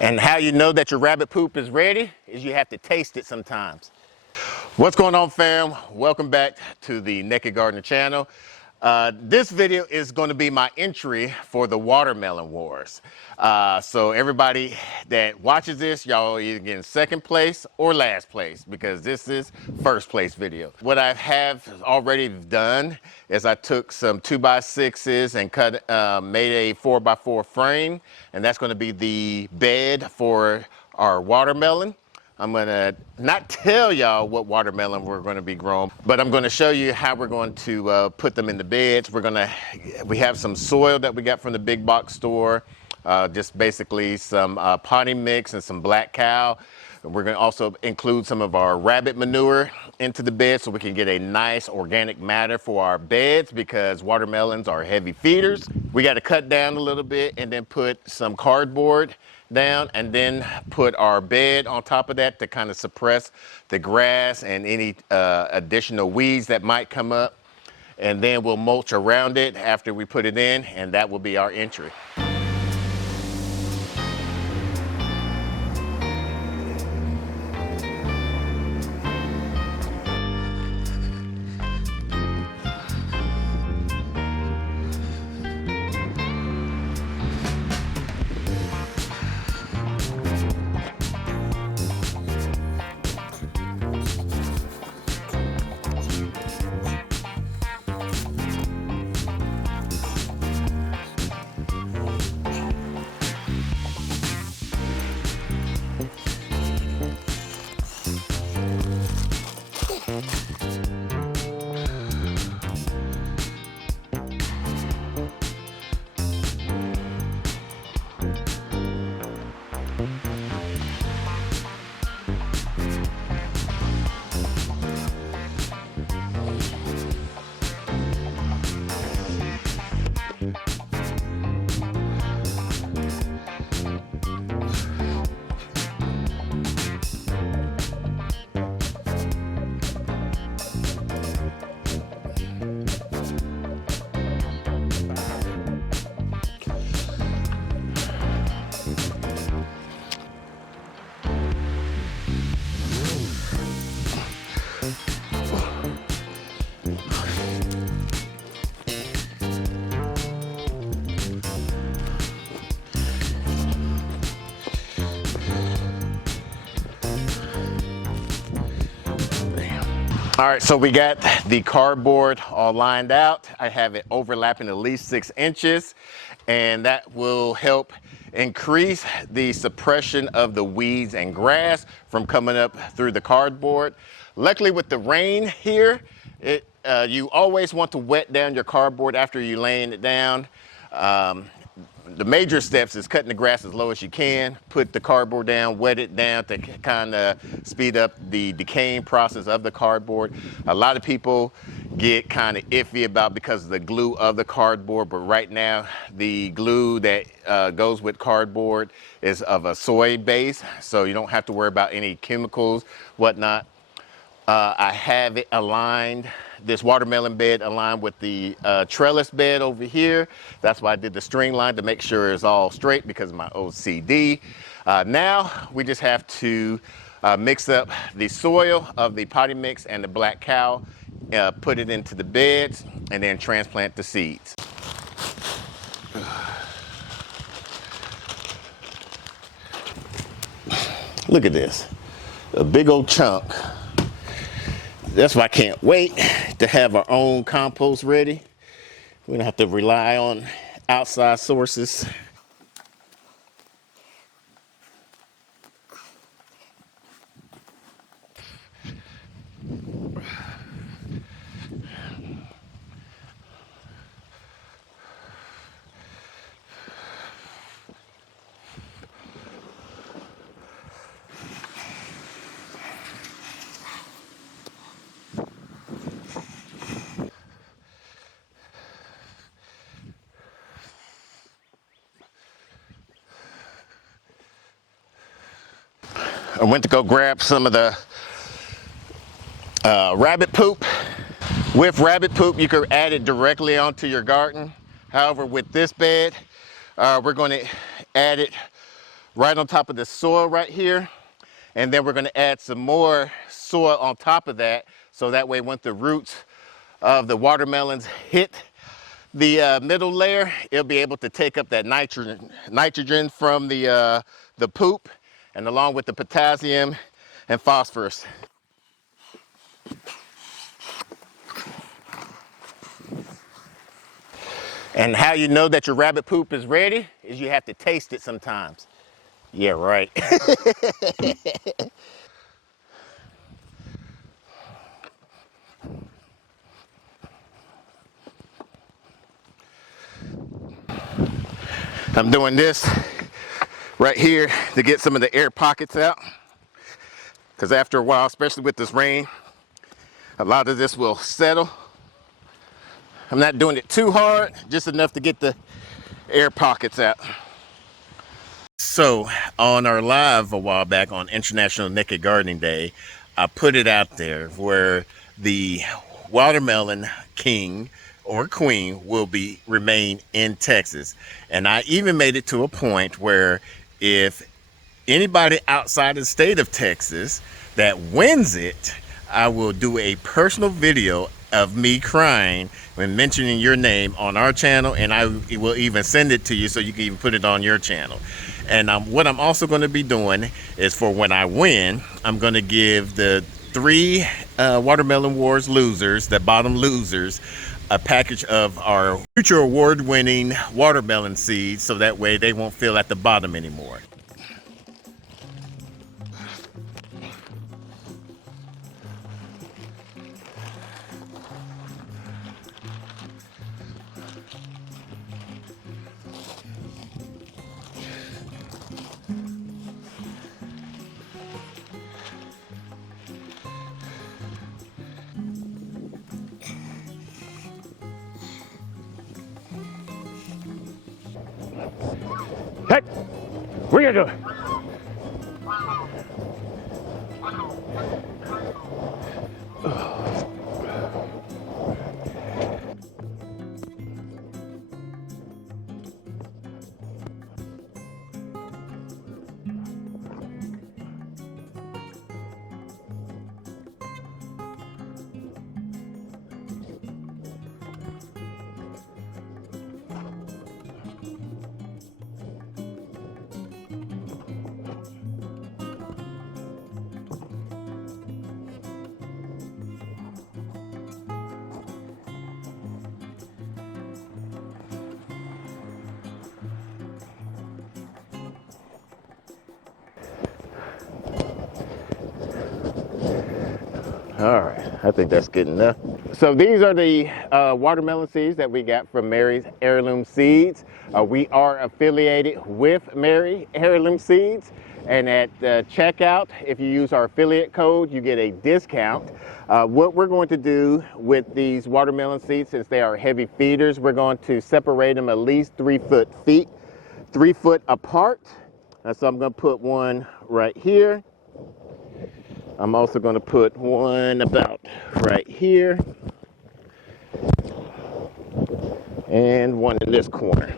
And how you know that your rabbit poop is ready is you have to taste it sometimes. What's going on, fam? Welcome back to the Naked Gardener channel. This video is going to be my entry for the Watermelon Wars. So everybody that watches this, y'all either get in second place or last place because this is first place video. What I have already done is I took some 2x6s and made a 4x4 frame, and that's going to be the bed for our watermelon. I'm gonna not tell y'all what watermelon we're gonna be growing, but I'm gonna show you how we're going to put them in the beds. We have some soil that we got from the big box store, just basically some potting mix and some black cow. We're gonna also include some of our rabbit manure into the bed so we can get a nice organic matter for our beds because watermelons are heavy feeders. We gotta cut down a little bit and then put some cardboard down and then put our bed on top of that to kind of suppress the grass and any additional weeds that might come up. And then we'll mulch around it after we put it in, and that will be our entry. All right, so we got the cardboard all lined out. I have it overlapping at least 6 inches, and that will help increase the suppression of the weeds and grass from coming up through the cardboard. Luckily with the rain here, you always want to wet down your cardboard after you're laying it down. The major steps is cutting the grass as low as you can, put the cardboard down, wet it down to kind of speed up the decaying process of the cardboard. A lot of people get kind of iffy about because of the glue of the cardboard, but right now the glue that goes with cardboard is of a soy base, so you don't have to worry about any chemicals, whatnot. I have it aligned, this watermelon bed aligned with the trellis bed over here. That's why I did the string line to make sure it's all straight because of my OCD. Now we just have to mix up the soil of the potty mix and the black cow, put it into the beds, and then transplant the seeds. Look at this, a big old chunk. That's why I can't wait to have our own compost ready. We don't have to rely on outside sources. I went to go grab some of the rabbit poop. With rabbit poop, you could add it directly onto your garden. However, with this bed, we're going to add it right on top of the soil right here. And then we're going to add some more soil on top of that, so that way once the roots of the watermelons hit the middle layer, it'll be able to take up that nitrogen from the poop, and along with the potassium and phosphorus. And how you know that your rabbit poop is ready is you have to taste it sometimes. Yeah, right. I'm doing this right here to get some of the air pockets out, because after a while, especially with this rain, a lot of this will settle. I'm not doing it too hard, just enough to get the air pockets out. So on our live a while back on International Naked Gardening Day, I put it out there where the watermelon king or queen will remain in Texas. And I even made it to a point where if anybody outside the state of Texas that wins it, I will do a personal video of me crying when mentioning your name on our channel, and I will even send it to you so you can even put it on your channel. And what I'm also going to be doing is, for when I win, I'm going to give the 3 WatermelonWarz losers, the bottom losers, a package of our future award-winning watermelon seeds, so that way they won't feel at the bottom anymore. Hey, what are you doing? All right, I think that's good enough. So these are the watermelon seeds that we got from Mary's Heirloom Seeds. We are affiliated with Mary Heirloom Seeds, and at checkout, if you use our affiliate code, you get a discount. What we're going to do with these watermelon seeds, since they are heavy feeders, we're going to separate them at least 3 foot apart. So I'm going to put one right here. I'm also going to put one about right here, and one in this corner.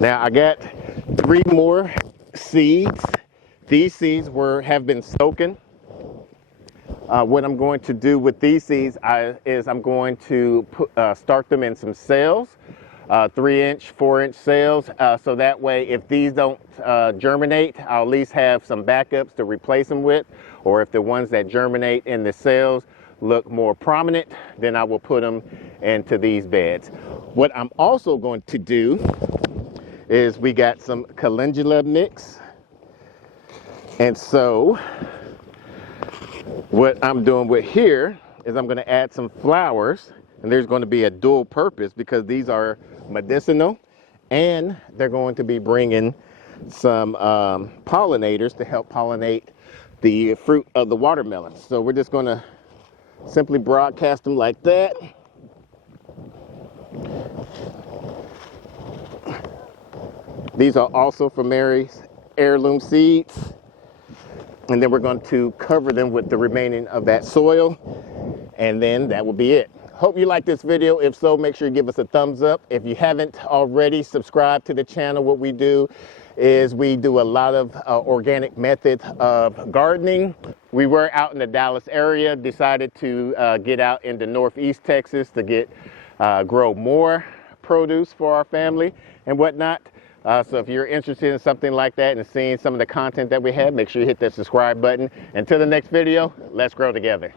Now I got 3 more seeds. These seeds have been soaking. What I'm going to do with these seeds is I'm going to start them in some cells, 3-inch, 4-inch cells, so that way if these don't germinate, I'll at least have some backups to replace them with. Or if the ones that germinate in the cells look more prominent, then I will put them into these beds. What I'm also going to do is we got some calendula mix. And so what I'm doing with here is I'm going to add some flowers, and there's going to be a dual purpose because these are medicinal, and they're going to be bringing some pollinators to help pollinate the fruit of the watermelon. So we're just going to simply broadcast them like that. These are also from Mary's Heirloom Seeds. And then we're going to cover them with the remaining of that soil, and then that will be it. Hope you like this video. If so, make sure you give us a thumbs up. If you haven't already, subscribe to the channel. What we do is we do a lot of organic methods of gardening. We were out in the Dallas area, decided to get out into Northeast Texas to grow more produce for our family and whatnot. So if you're interested in something like that and seeing some of the content that we have, make sure you hit that subscribe button. Until the next video, let's grow together.